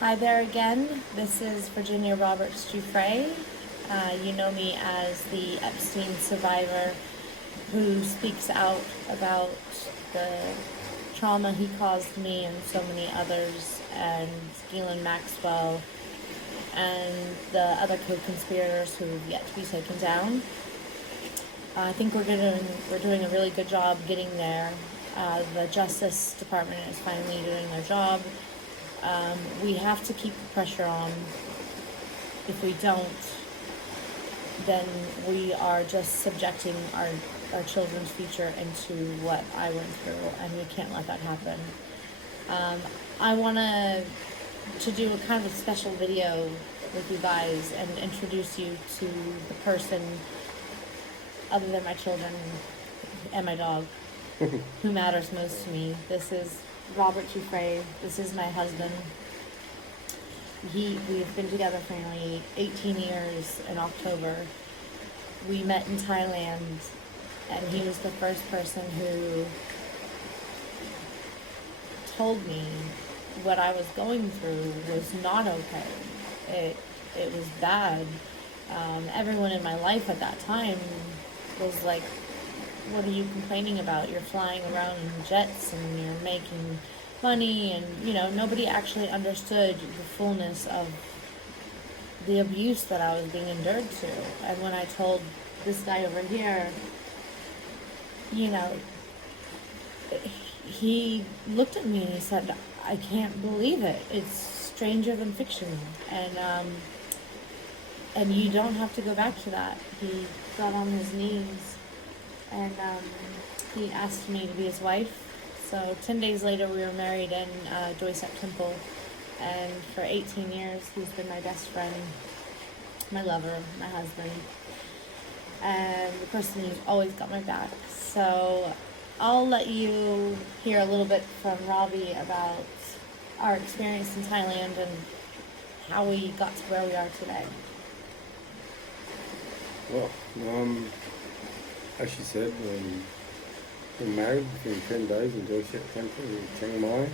Hi there again. This is Virginia Roberts Dufresne. You know me as the Epstein survivor who speaks out about the trauma he caused me and so many others, and Ghislaine Maxwell and the other co-conspirators who have yet to be taken down. I think we're doing a really good job getting there. The Justice Department is finally doing their job. We have to keep the pressure on. If we don't, then we are just subjecting our children's future into what I went through, and we can't let that happen. I want to do a kind of a special video with you guys and introduce you to the person other than my children and my dog who matters most to me. This is Robert Dufresne. This is my husband. We've been together for nearly 18 years in October. We met in Thailand, and he was the first person who told me what I was going through was not okay. It was bad. Everyone in my life at that time was like, what are you complaining about? You're flying around in jets and you're making money, and nobody actually understood the fullness of the abuse that I was being endured to. And when I told this guy over here, he looked at me and he said, I can't believe it. It's stranger than fiction. And you don't have to go back to that. He got on his knees and he asked me to be his wife. So 10 days later, we were married in Doi Sep Temple, and for 18 years, he's been my best friend, my lover, my husband, and the person who's always got my back. So I'll let you hear a little bit from Robbie about our experience in Thailand and how we got to where we are today. Well, as she said, we were married within 10 days in Doi Sep Temple in Chiang Mai.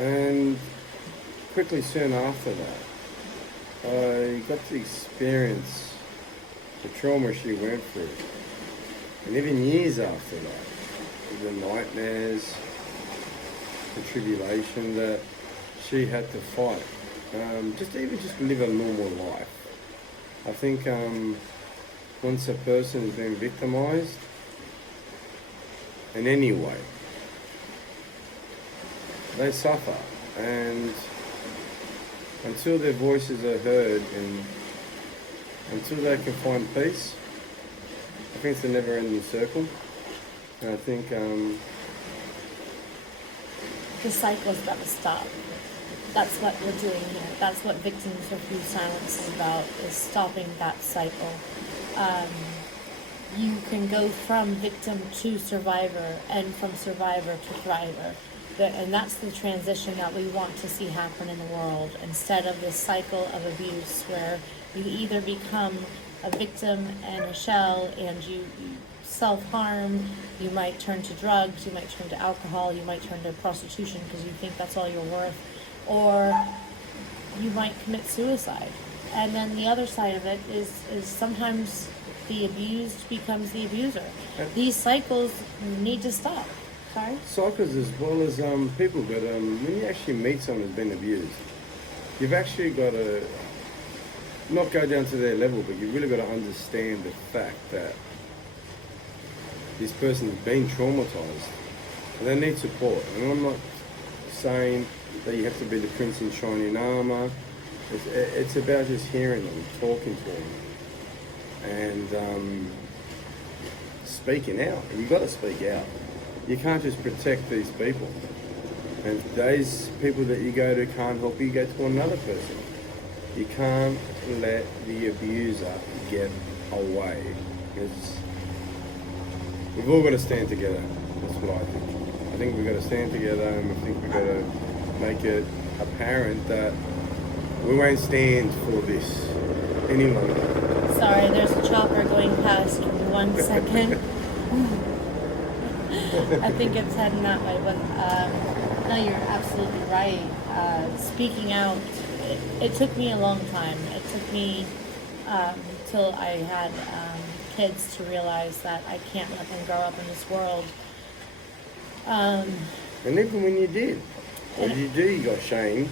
And quickly soon after that, I got to experience the trauma she went through. And even years after that, the nightmares, the tribulation that she had to fight, just live a normal life. I think once a person has been victimized in any way, they suffer, and until their voices are heard and until they can find peace, I think it's a never-ending circle. And I think The cycle's got to stop. That's what we're doing here. That's what Victims Refuse Silence is about, is stopping that cycle. You can go from victim to survivor and from survivor to thriver. And that's the transition that we want to see happen in the world, instead of this cycle of abuse where you either become a victim and a shell and you self-harm, you might turn to drugs, you might turn to alcohol, you might turn to prostitution because you think that's all you're worth, or you might commit suicide. And then the other side of it is sometimes the abused becomes the abuser. These cycles need to stop. Sorry? cycles as well as people, but when you actually meet someone who's been abused, you've actually got to not go down to their level, but you've really got to understand the fact that this person's been traumatized and they need support. And I'm not saying that you have to be the prince in shining armor. It's about just hearing them, talking to them, and speaking out. You've got to speak out. You can't just protect these people. And if those people that you go to can't help you, go to another person. You can't let the abuser get away. Because we've all got to stand together. That's what I think. I think we've got to stand together, and I think we've got to make it apparent that we won't stand for this any longer. Sorry, there's a chopper going past. 1 second. I think it's heading that way, but No, you're absolutely right. Speaking out, it took me a long time. It took me till I had kids to realize that I can't let them grow up in this world. Um, And even when you did, what did you do? You got shamed,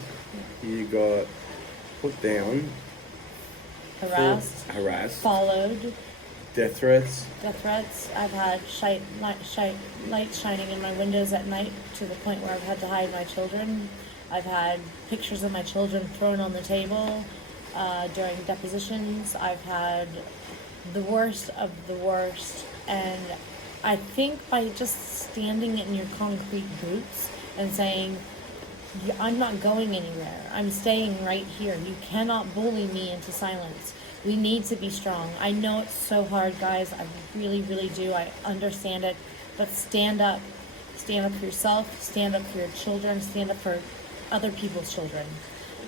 you got put down, harassed, followed, death threats. death threats. I've had lights shining in my windows at night to the point where I've had to hide my children. I've had pictures of my children thrown on the table during depositions. I've had the worst of the worst. And I think by just standing in your concrete boots and saying, I'm not going anywhere. I'm staying right here. You cannot bully me into silence. We need to be strong. I know it's so hard, guys. I really, really do. I understand it. But stand up. Stand up for yourself. Stand up for your children. Stand up for other people's children.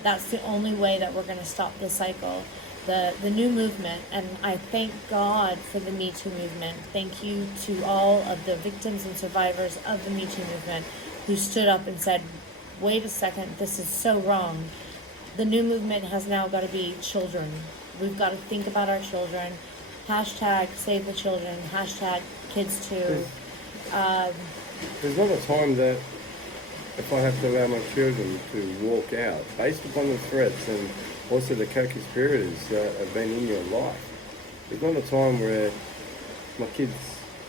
That's the only way that we're going to stop this cycle. The new movement, and I thank God for the Me Too movement. Thank you to all of the victims and survivors of the Me Too movement who stood up and said, wait a second, this is so wrong. The new movement has now got to be children. We've got to think about our children. Hashtag save the children. Hashtag kids too. There's not a time that if I have to allow my children to walk out, based upon the threats and also the co-conspirators that have been in your life, there's not a time where my kids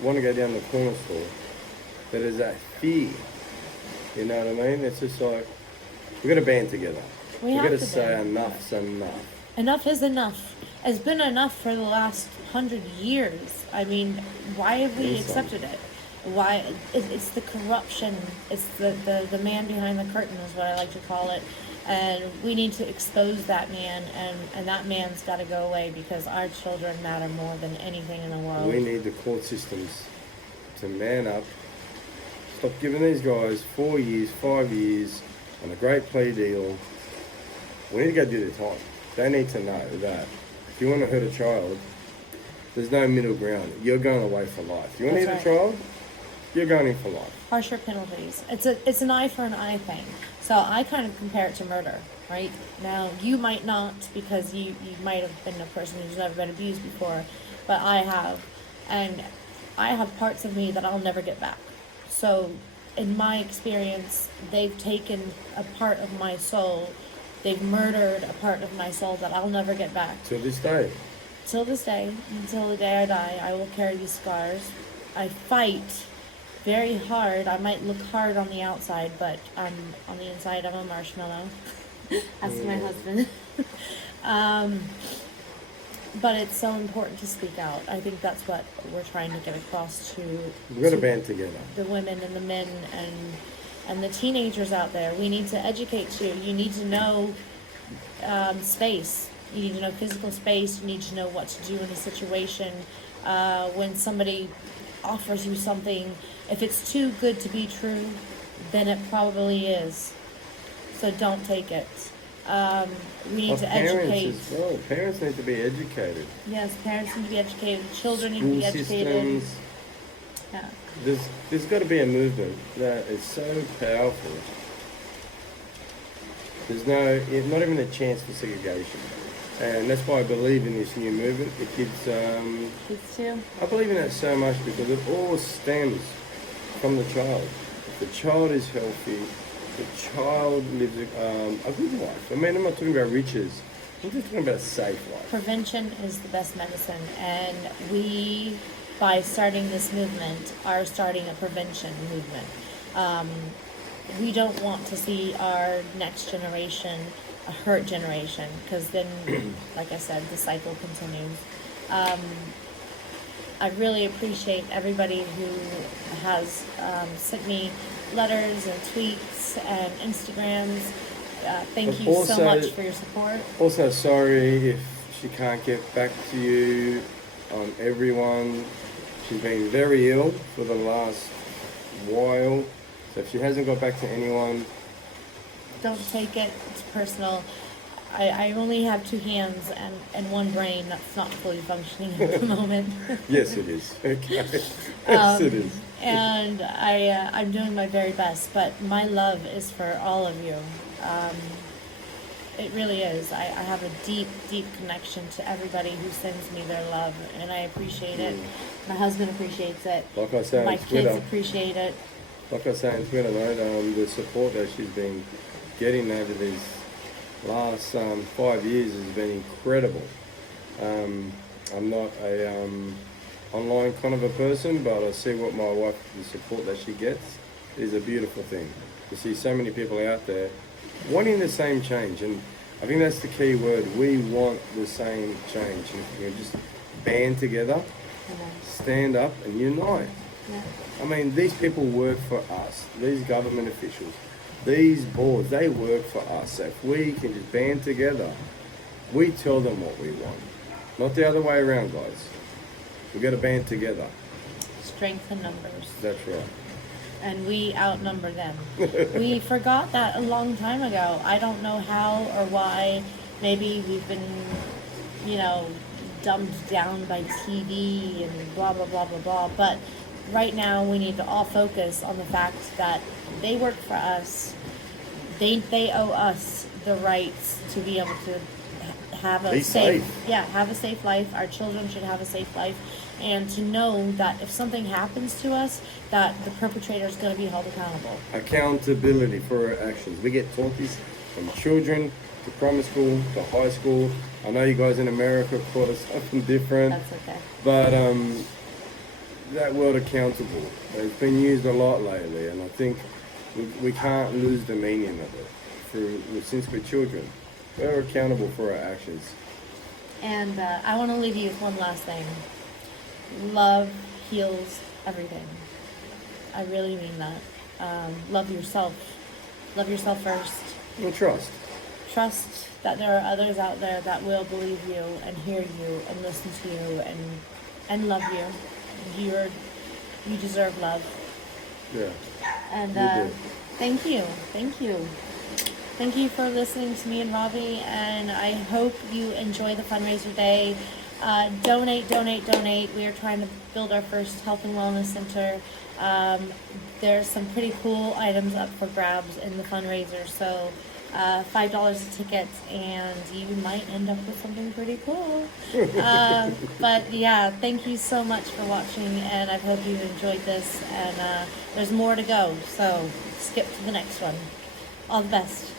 want to go down the corner store. That is that fear. You know what I mean? It's just like, we've got to band together. We've got to say enough's enough. Enough is enough. It's been enough for the last 100 years. I mean, why have we accepted it? Why? It's the corruption. It's the man behind the curtain is what I like to call it. And we need to expose that man, and that man's got to go away because our children matter more than anything in the world. We need the court systems to man up. Stop giving these guys 4 years, 5 years on a great plea deal. We need to go do their time. They need to know that if you want to hurt a child, there's no middle ground. You're going away for life. You want to hit a child, you're going in for life. Harsher penalties. It's an eye for an eye thing. So I kind of compare it to murder, right? Now, you might not because you might have been a person who's never been abused before, but I have. And I have parts of me that I'll never get back. So in my experience, they've taken a part of my soul. They've murdered a part of my soul that I'll never get back. Till this day. Till this day, until the day I die, I will carry these scars. I fight very hard. I might look hard on the outside, but on the inside, I'm a marshmallow. That's my husband. But it's so important to speak out. I think that's what we're trying to get across to. We've got to band together. The women and the men and the teenagers out there. We need to educate you. You need to know space. You need to know physical space. You need to know what to do in a situation when somebody offers you something. If it's too good to be true, then it probably is. So don't take it. We need to educate. As well. Parents need to be educated. Yes, parents need to be educated. Children need to be educated. Systems. Yeah. There's got to be a movement that is so powerful. There's not even a chance for segregation. And that's why I believe in this new movement. The kids, Kids too. I believe in that so much because it all stems from the child. If the child is healthy, the child lives a good life. I mean, I'm not talking about riches. I'm just talking about a safe life. Prevention is the best medicine, and we, by starting this movement, are starting a prevention movement. We don't want to see our next generation a hurt generation, because then, like I said, the cycle continues. I really appreciate everybody who has sent me letters and tweets and Instagrams. Thank you so much for your support. Also, sorry if she can't get back to you on everyone. She's been very ill for the last while. So if she hasn't got back to anyone, don't take it. It's personal. I only have two hands and one brain that's not fully functioning at the moment. Yes, it is. Okay. Yes, it is. And I'm doing my very best, but my love is for all of you. It really is. I have a deep, deep connection to everybody who sends me their love, and I appreciate it. My husband appreciates it. Like I say My on kids Twitter, appreciate it. like I say on Twitter, mate, the support that she's been getting over these last 5 years has been incredible. I'm not a online kind of a person, but I see what my wife, the support that she gets, is a beautiful thing. To see so many people out there wanting the same change, and I think that's the key word. We want the same change. And if we can just band together, stand up, and unite. Yeah. I mean, these people work for us. These government officials, these boards, they work for us. So if we can just band together, we tell them what we want. Not the other way around, guys. We've got to band together. Strength in numbers. That's right. And we outnumber them. We forgot that a long time ago. I don't know how or why. Maybe we've been, dumbed down by TV and blah, blah, blah, blah, blah. But right now we need to all focus on the fact that they work for us. They owe us the rights to be able to have a Be safe. have a safe life. Our children should have a safe life, and to know that if something happens to us, that the perpetrator is going to be held accountable. Accountability for our actions. We get taught this from children to primary school to high school. I know you guys in America call it something different, That's okay. but that word accountable, it's been used a lot lately, and I think we can't lose the meaning of it since we're children. We're accountable for our actions. And I want to leave you with one last thing. Love heals everything. I really mean that. Love yourself. Love yourself first. And trust. Trust that there are others out there that will believe you and hear you and listen to you and love you. You deserve love. Yeah. And You do. thank you. Thank you. Thank you for listening to me and Robbie, and I hope you enjoy the fundraiser day. Donate, donate, donate. We are trying to build our first health and wellness center. There's some pretty cool items up for grabs in the fundraiser, so $5 a ticket, and you might end up with something pretty cool. But yeah, thank you so much for watching, and I hope you enjoyed this, and there's more to go, so skip to the next one. All the best.